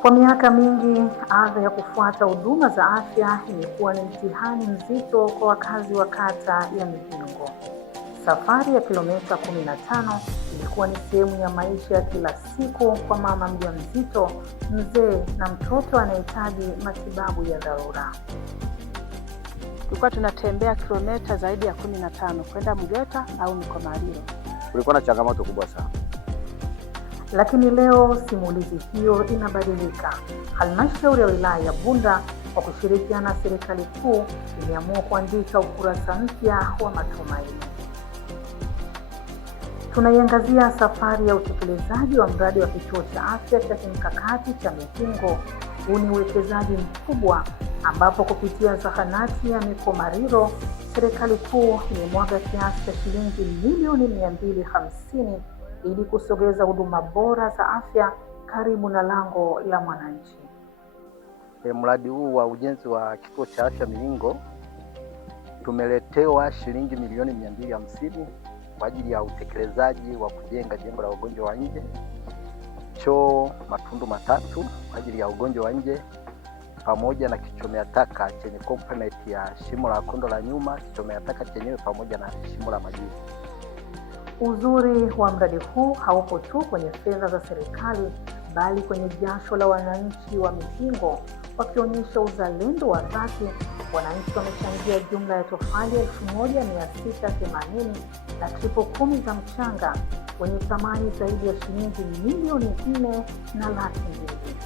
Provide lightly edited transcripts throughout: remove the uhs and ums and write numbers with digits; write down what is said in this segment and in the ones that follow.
Kwa miaka mingi, adha ya kufuata huduma za afya imekuwa ni mtihani mzito kwa wakazi wa kata ya Mihingo. Safari ya kilomita 15 ilikuwa ni sehemu ya maisha ya kila siku kwa mama mjamzito, mzee na mtoto anayehitaji matibabu ya dharura. Tulikuwa tunatembea kilomita zaidi ya 15 kwenda Mgeta au Mkomalilo. Kulikuwa na changamoto kubwa sana. Lakini leo simulizi hiyo inabadilika. Halmashauri ya wilaya ya Bunda kwa kushirikiana na serikali kuu imeamua kuandika ukurasa mpya wa matumaini. Tunaiangazia safari ya utekelezaji wa mradi wa kituo cha afya cha kimkakati cha Mihingo. Huu ni uwekezaji mkubwa ambapo kupitia zahanati ya Mkomalilo serikali kuu imemwaga kiasi cha shilingi milioni 250 ili kusogeza huduma bora za afya karibu na lango la mwananchi. Mradi huu wa ujenzi wa kituo cha afya Mihingo tumeletewa shilingi milioni 250 kwa ajili ya utekelezaji wa kujenga jengo la wagonjwa wa nje, choo matundu 3 kwa ajili ya ugonjwa wa nje, pamoja na kichomea taka chenye component ya shimo la kondo la nyuma, kichomea taka chenyewe pamoja na shimo la majivu. Uzuri wa mradi huu haupo tu kwenye fedha za serikali, bali kwenye jasho la wananchi wa Mihingo. Wakionyesha uzalendo wa dhati, wananchi wamechangia jumla ya tofali 1680 na tripo 10 za mchanga wenye thamani zaidi ya shilingi milioni 4 na laki mbili.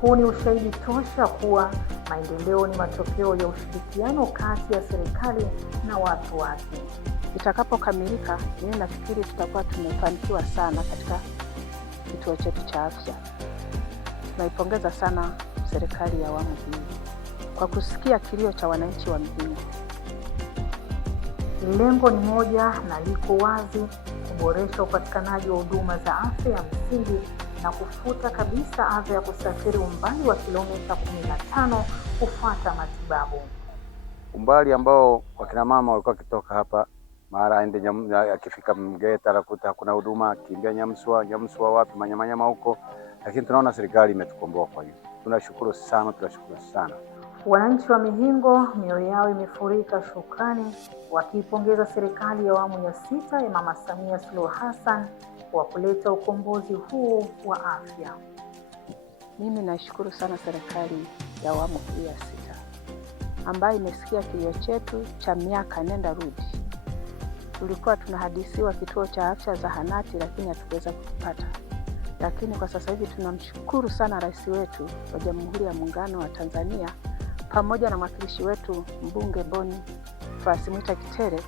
Huu ni ushahidi tosha kuwa maendeleo ni matokeo ya ushirikiano kati ya serikali na watu wake. Itakapokamilika, mimi nafikiri tutakuwa tumefanikiwa sana katika kituo chetu cha afya. Tunaipongeza sana serikali ya awamu hii kwa kusikia kilio cha wananchi wa Mihingo. Lengo ni moja na liko wazi: kuboresha upatikanaji wa huduma za afya ya msingi na kufuta kabisa adha ya kusafiri umbali wa kilomita 15 kufuata matibabu. Umbali ambao wakina mama walikuwa kitoka hapa mara aende akifika Mgeta anakuta hakuna huduma, kimbia Nyamswa wapi manyamanyama huko, lakini tunaona serikali imetukomboa. Kwa hiyo tunashukuru sana. Wananchi wa Mihingo mioyo yao imefurika shukrani, wakiipongeza serikali ya awamu ya 6 ya Mama Samia Suluhu Hassan kwa kuleta ukombozi huu wa afya. Mimi nashukuru sana serikali ya awamu hii ya 6 ambayo imesikia kilio chetu cha miaka nenda rudi. Tulikuwa tunahadisiwa kituo cha afya zahanati, lakini hatukuweza kupata. Lakini kwa sasa hivi tunamshukuru sana rais wetu wa Jamhuri ya Muungano wa Tanzania pamoja na mwakilishi wetu mbunge Boniface Mwita Kitere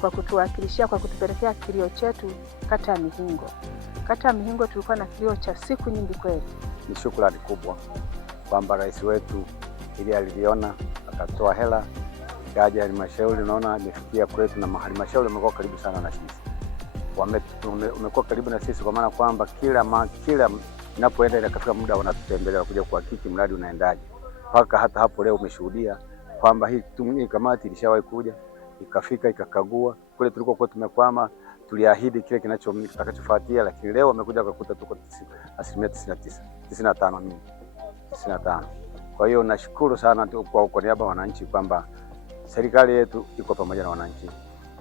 kwa kutuwakilishia, kwa kutupelekea kilio chetu kata ya Mihingo. Kata ya Mihingo tulikuwa na kilio cha siku nyingi kweli. Ni shukrani kubwa kwamba rais wetu ili aliviona akatoa hela kaja halmashauri. Naona imefikia kwetu na halmashauri imekuwa karibu sana na sisi. Umekuwa karibu na sisi kwa maana kwamba kila inapoenda inafika muda wanatutembelea kuja kuhakiki mradi unaendaje. Mpaka hata hapo leo umeshuhudia kwamba hii kamati ilishawahi kuja ikafika ikakagua kule tulikokuwa tumekwama. Tuliahidi kile kitakachofuatia, lakini leo wamekuja kukuta tuko 95. Kwa hiyo nashukuru sana kwa niaba ya wananchi kwamba serikali yetu iko pamoja na wananchi.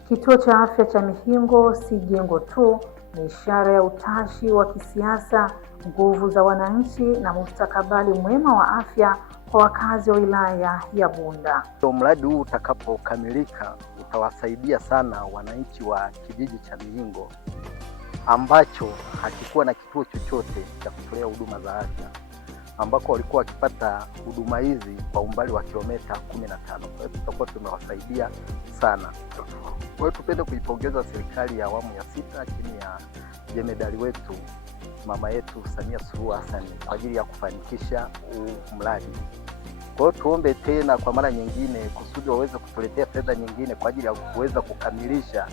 Kituo cha afya cha Mihingo si jengo tu, ni ishara ya utashi wa kisiasa, nguvu za wananchi na mustakabali mwema wa afya kwa wakazi wa wilaya ya Bunda. Mradi huu utakapokamilika utawasaidia sana wananchi wa kijiji cha Mihingo ambacho hakikuwa na kituo chochote cha kutolea huduma za afya, ambako walikuwa wakipata huduma hizi kwa umbali wa kilomita 15. Kwa hiyo tutakuwa tumewasaidia sana. Kwa hiyo tupende kuipongeza serikali ya awamu ya 6 chini ya jemedari wetu mama yetu Samia Suluhu Hassan kwa ajili ya kufanikisha mradi. Kwa hiyo tuombe tena kwa mara nyingine kusudi waweze kutuletea fedha nyingine kwa ajili ya kuweza kukamilisha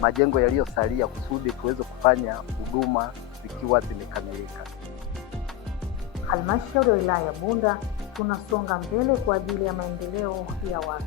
majengo yaliyosalia kusudi tuweze kufanya huduma zikiwa zimekamilika. Halmashauri ya wilaya ya Bunda tunasonga mbele kwa ajili ya maendeleo ya watu.